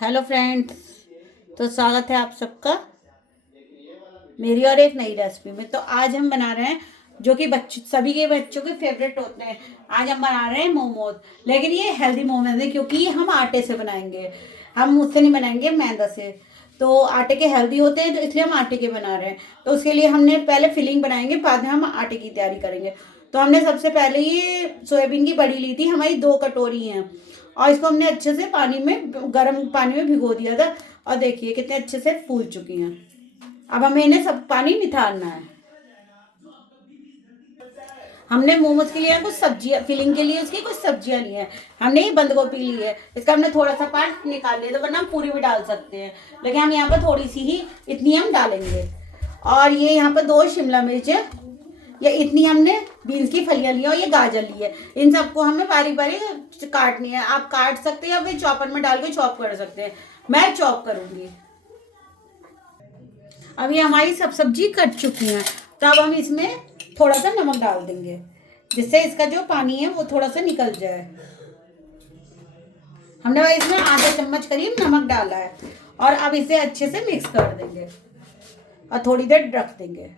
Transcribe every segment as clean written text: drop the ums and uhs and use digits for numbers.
Hello friends. तो स्वागत है आप सबका मेरी और एक नई रेसिपी में। तो आज हम बना रहे हैं जो कि बच्चों सभी के बच्चों के फेवरेट होते हैं। आज हम बना रहे हैं मोमोज, लेकिन ये हेल्दी मोमोज है क्योंकि ये हम आटे से बनाएंगे। हम उससे नहीं बनाएंगे, मैदा से। तो आटे के हेल्दी होते हैं, तो इसलिए हम आटे के बना रहे हैं। तो उसके लिए हमने पहले फिलिंग बनाएंगे, बाद में हम आटे की तैयारी करेंगे। तो हमने सबसे पहले ये सोयाबीन की बड़ी ली थी, हमारी 2 कटोरी हैं। और इसको हमने अच्छे से पानी में, गर्म पानी में भिगो दिया था। और देखिए कितने अच्छे से फूल चुकी हैं। अब हमें इन्हें सब पानी निथारना है। हमने मोमोज के लिए कुछ सब्जियां, फिलिंग के लिए उसकी कुछ सब्जियां ली है। हमने ये बंद गोभी ली है, इसका हमने थोड़ा सा पार्ट निकाल लिया, तो वरना हम पूरी भी डाल सकते हैं, लेकिन हम यहाँ पर थोड़ी सी ही, इतनी हम डालेंगे। और ये यहाँ पर 2 शिमला मिर्च है, या इतनी हमने बीन्स की फलियां ली है, और ये गाजर ली है। इन सबको हमें बारी बारी काटनी है। आप काट सकते हैं या फिर चॉपर में डाल के चॉप कर सकते हैं। मैं चॉप करूंगी। अब ये हमारी सब सब्जी कट चुकी है, तो अब हम इसमें थोड़ा सा नमक डाल देंगे, जिससे इसका जो पानी है वो थोड़ा सा निकल जाए। हमने भाई इसमें आधा चम्मच करीब नमक डाला है, और अब इसे अच्छे से मिक्स कर देंगे और थोड़ी देर रख देंगे।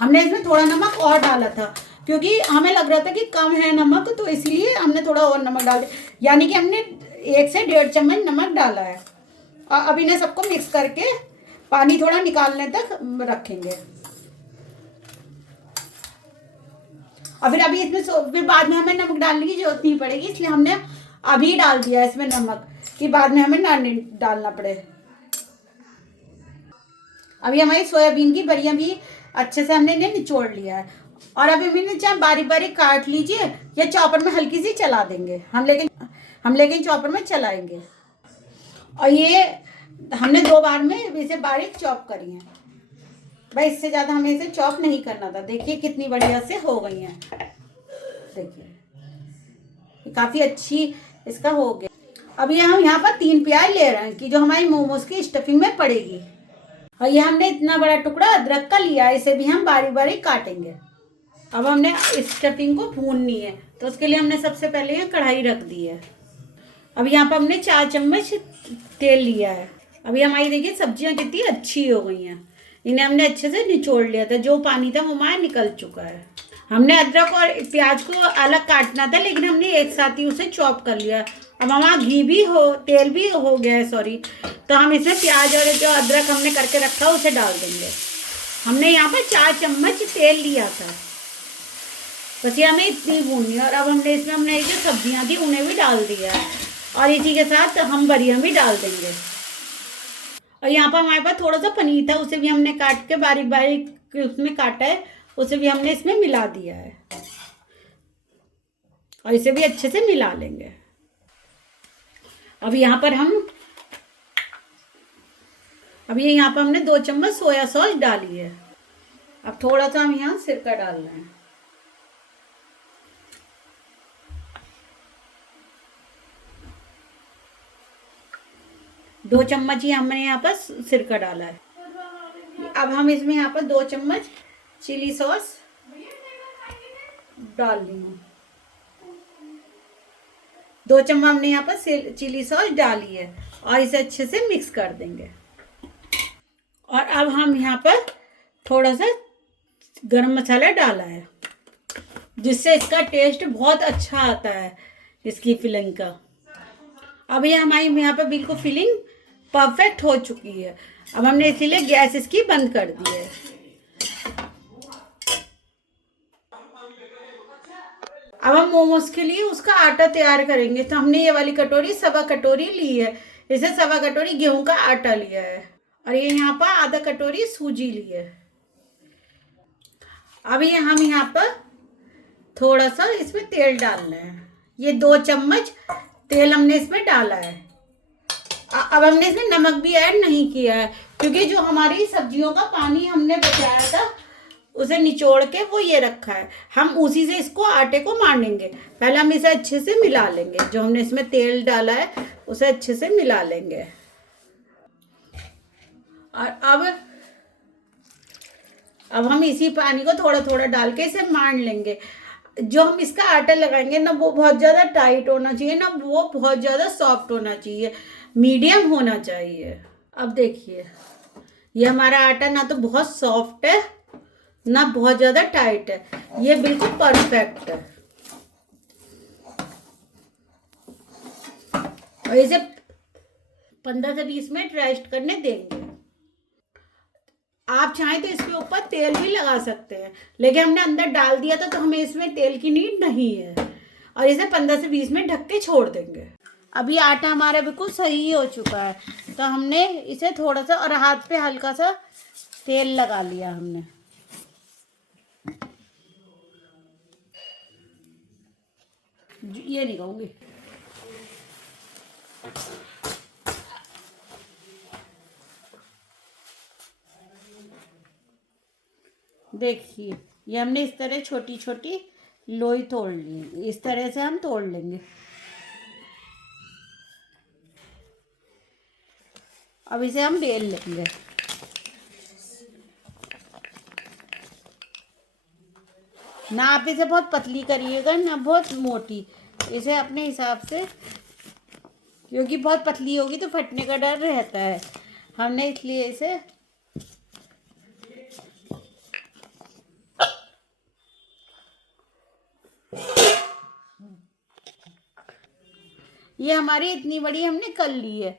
हमने इसमें थोड़ा नमक और डाला था, क्योंकि हमें लग रहा था कि कम है नमक, तो इसलिए हमने थोड़ा और नमक डाल दिया। यानी कि हमने 1 से 1.5 चम्मच नमक डाला है। और अब इन्हें सबको मिक्स करके पानी थोड़ा निकालने तक रखेंगे। और फिर अभी इसमें फिर बाद में हमें नमक डालने की जरूरत नहीं पड़ेगी, इसलिए हमने अभी डाल दिया है इसमें नमक, कि बाद में हमें ना डालना पड़े। अभी हमारी सोयाबीन की बड़ियां भी अच्छे से हमने इन्हें निचोड़ लिया है। और अभी इन्हें चाहे बारीक बारीक काट लीजिए, या चॉपर में हल्की सी चला देंगे। हम लेकिन चॉपर में चलाएंगे। और ये हमने 2 बार में इसे बारीक चॉप करी है। भाई इससे ज़्यादा हमें इसे चॉप नहीं करना था। देखिए कितनी बढ़िया से हो गई हैं। देखिए काफ़ी अच्छी इसका हो गया। अभी हम यहाँ पर 3 प्याज ले रहे हैं, कि जो हमारी मोमोज की स्टफिंग में पड़ेगी। और ये हमने इतना बड़ा टुकड़ा अदरक का लिया, इसे भी हम बारीक बारीक काटेंगे। अब हमने इस स्टफिंग को भूननी है, तो उसके लिए हमने सबसे पहले यहाँ कढ़ाई रख दी है। अब यहाँ पर हमने 4 चम्मच तेल लिया है। अभी हमारी देखिए सब्जियां कितनी अच्छी हो गई हैं। इन्हें हमने अच्छे से निचोड़ लिया था, जो पानी था वो हमारा निकल चुका है। हमने अदरक और प्याज को अलग काटना था, लेकिन हमने एक साथ ही उसे चॉप कर लिया। अब हमारा तेल भी हो गया है, सॉरी। तो हम इसमें प्याज और जो अदरक हमने करके रखा उसे डाल देंगे। हमने यहाँ पर 4 चम्मच तेल लिया था, बस ये हमें इतनी भूननी है। और अब हमने जो सब्जियां थी उन्हें भी डाल दिया है, और इसी के साथ हम बड़ियाँ भी डाल देंगे। और यहाँ पर हमारे पास थोड़ा सा पनीर था, उसे भी हमने काट के बारीक बारीक उसमें काटा है, उसे भी हमने इसमें मिला दिया है। और इसे भी अच्छे से मिला लेंगे। अब यहाँ पर हमने 2 चम्मच सोया सॉस डाली है। अब थोड़ा सा हम यहाँ सिरका डाल रहे हैं। दो चम्मच ही हमने यहाँ पर सिरका डाला है। अब हम इसमें यहाँ पर 2 चम्मच चिली सॉस डाल दी हूँ। 2 चम्मच हमने यहाँ पर चिली सॉस डाली है, और इसे अच्छे से मिक्स कर देंगे। और अब हम यहाँ पर थोड़ा सा गरम मसाला डाला है, जिससे इसका टेस्ट बहुत अच्छा आता है, इसकी फिलिंग का। अब ये हमारी यहाँ पर बिल्कुल फिलिंग परफेक्ट हो चुकी है। अब हमने इसीलिए गैस इसकी बंद कर दी है। अब हम मोमोज के लिए उसका आटा तैयार करेंगे। तो हमने ये वाली कटोरी 1.25 कटोरी ली है, इसे 1.25 कटोरी गेहूं का आटा लिया है, और ये यहाँ पर आधा कटोरी सूजी ली है। अभी हम यहाँ पर थोड़ा सा इसमें तेल डालना है। ये 2 चम्मच तेल हमने इसमें डाला है। अब हमने इसमें नमक भी ऐड नहीं किया है, क्योंकि जो हमारी सब्जियों का पानी हमने बचाया था उसे निचोड़ के वो ये रखा है। हम उसी से इसको आटे को मानेंगे। पहले हम इसे अच्छे से मिला लेंगे, जो हमने इसमें तेल डाला है उसे अच्छे से मिला लेंगे। और अब हम इसी पानी को थोड़ा थोड़ा डाल के इसे मान लेंगे। जो हम इसका आटा लगाएंगे ना, वो बहुत ज़्यादा टाइट होना चाहिए, ना वो बहुत ज़्यादा सॉफ्ट होना चाहिए। मीडियम होना चाहिए। अब देखिए ये हमारा आटा ना तो बहुत सॉफ्ट है ना बहुत ज्यादा टाइट है, ये बिल्कुल परफेक्ट है। और इसे 15 से 20 मिनट रेस्ट करने देंगे। आप चाहें तो इसके ऊपर तेल भी लगा सकते हैं, लेकिन हमने अंदर डाल दिया था तो हमें इसमें तेल की नीड नहीं है। और इसे 15 से 20 मिनट ढक के छोड़ देंगे। अभी आटा हमारा बिल्कुल सही हो चुका है, तो हमने इसे थोड़ा सा और हाथ पे हल्का सा तेल लगा लिया हमने। ये नहीं कहूँगी। देखिए ये हमने इस तरह छोटी छोटी लोई तोड़ ली, इस तरह से हम तोड़ लेंगे। अब इसे हम बेल लेंगे। ना आप इसे बहुत पतली करिएगा ना बहुत मोटी, इसे अपने हिसाब से, क्योंकि बहुत पतली होगी तो फटने का डर रहता है, हमने इसलिए इसे ये हमारी इतनी बड़ी हमने कर ली है।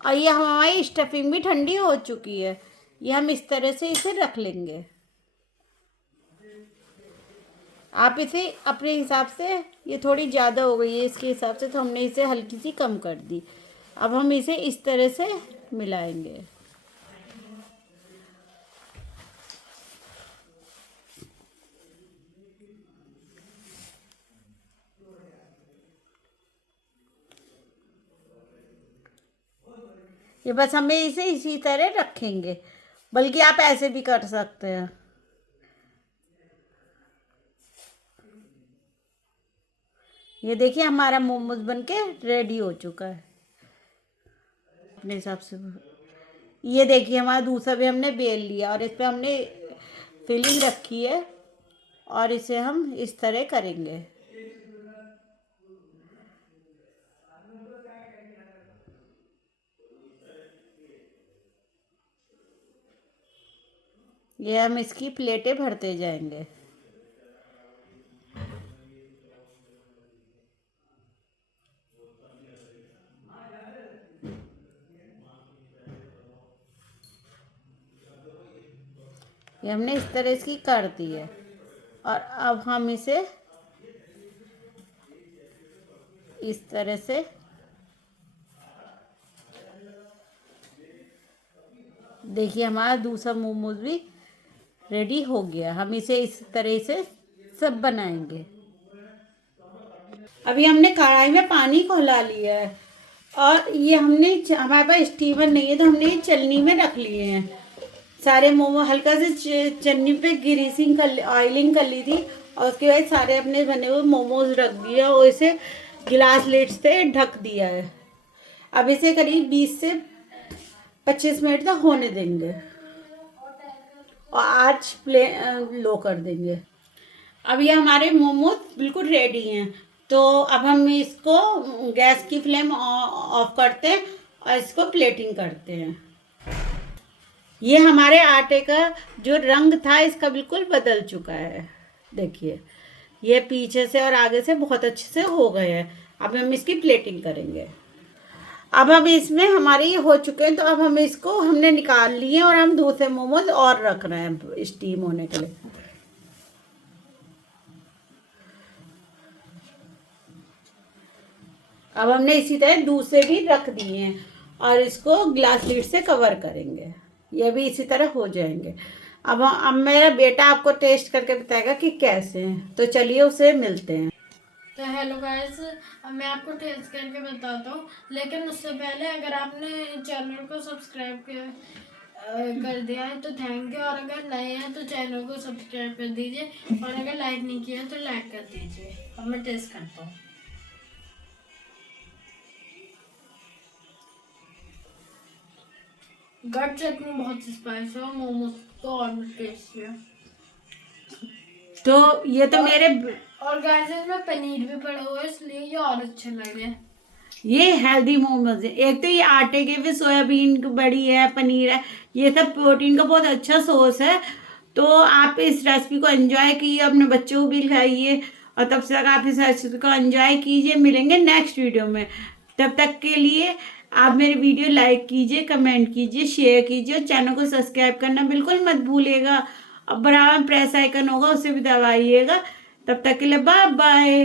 और ये हमारी स्टफिंग भी ठंडी हो चुकी है। ये हम इस तरह से इसे रख लेंगे। आप इसे अपने हिसाब से, ये थोड़ी ज़्यादा हो गई है इसके हिसाब से, तो हमने इसे हल्की सी कम कर दी। अब हम इसे इस तरह से मिलाएंगे। ये बस हमें इसे इसी तरह रखेंगे, बल्कि आप ऐसे भी कर सकते हैं। ये देखिए हमारा मोमोज बनके रेडी हो चुका है अपने हिसाब से। ये देखिए हमारा दूसरा भी हमने बेल लिया और इस पर हमने फिलिंग रखी है और इसे हम इस तरह करेंगे। ये हम इसकी प्लेटें भरते जाएंगे। ये हमने इस तरह इसकी कर दी है और अब हम इसे इस तरह से देखिए हमारा दूसरा मोमोज भी रेडी हो गया। हम इसे इस तरह से सब बनाएंगे। अभी हमने कढ़ाई में पानी खौला लिया है और ये हमने, हमारे पास स्टीमर नहीं है तो हमने ये चलनी में रख लिए हैं सारे मोमो। हल्का से चन्नी पे ग्रीसिंग कर, ऑयलिंग कर ली थी और उसके बाद सारे अपने बने हुए मोमोज रख दिए और इसे गिलास लिड से ढक दिया है। अब इसे करीब 20 से 25 मिनट तक होने देंगे और आज लो कर देंगे। अब ये हमारे मोमोज बिल्कुल रेडी हैं, तो अब हम इसको गैस की फ्लेम ऑफ करते हैं और इसको प्लेटिंग करते हैं। ये हमारे आटे का जो रंग था इसका बिल्कुल बदल चुका है। देखिए ये पीछे से और आगे से बहुत अच्छे से हो गए हैं। अब हम इसकी प्लेटिंग करेंगे। अब हम इसमें हमारे ये हो चुके हैं, तो अब हम इसको हमने निकाल लिए और हम दूसरे मोमोज और रख रहे हैं स्टीम होने के लिए। अब हमने इसी तरह दूसरे भी रख दिए हैं और इसको ग्लास लीड से कवर करेंगे। ये भी इसी तरह हो जाएंगे। अब मेरा बेटा आपको टेस्ट करके बताएगा कि कैसे हैं, तो चलिए उसे मिलते हैं। तो हेलो गाइस, अब मैं आपको टेस्ट करके बताता हूँ, लेकिन उससे पहले अगर आपने चैनल को सब्सक्राइब कर दिया है तो थैंक यू, और अगर नए हैं तो चैनल को सब्सक्राइब कर दीजिए, और अगर लाइक नहीं किया है तो लाइक कर दीजिए। अब मैं टेस्ट करता हूँ। गट चटनी बहुत स्पाइसी है, मोमोज तो और भी टेस्टी है। तो ये तो मेरे और गाइस इसमें पनीर भी पड़ा हुआ है, इसलिए ये और अच्छे लगे। ये हेल्दी मोमोज है। एक तो ये आटे के, फिर सोयाबीन की बड़ी है, पनीर है, ये सब प्रोटीन का बहुत अच्छा सोर्स है। तो आप इस रेसिपी को एंजॉय कीजिए, अपने बच्चों को भी खिलाइए, और तब तक आप इस रेसिपी को एंजॉय कीजिए। मिलेंगे नेक्स्ट वीडियो में, तब तक के लिए आप मेरी वीडियो लाइक कीजिए, कमेंट कीजिए, शेयर कीजिए, और चैनल को सब्सक्राइब करना बिल्कुल मत भूलिएगा। अब बराबर प्रेस आइकन होगा, उसे भी दबाइएगा। तब तक के लिए बाय बाय।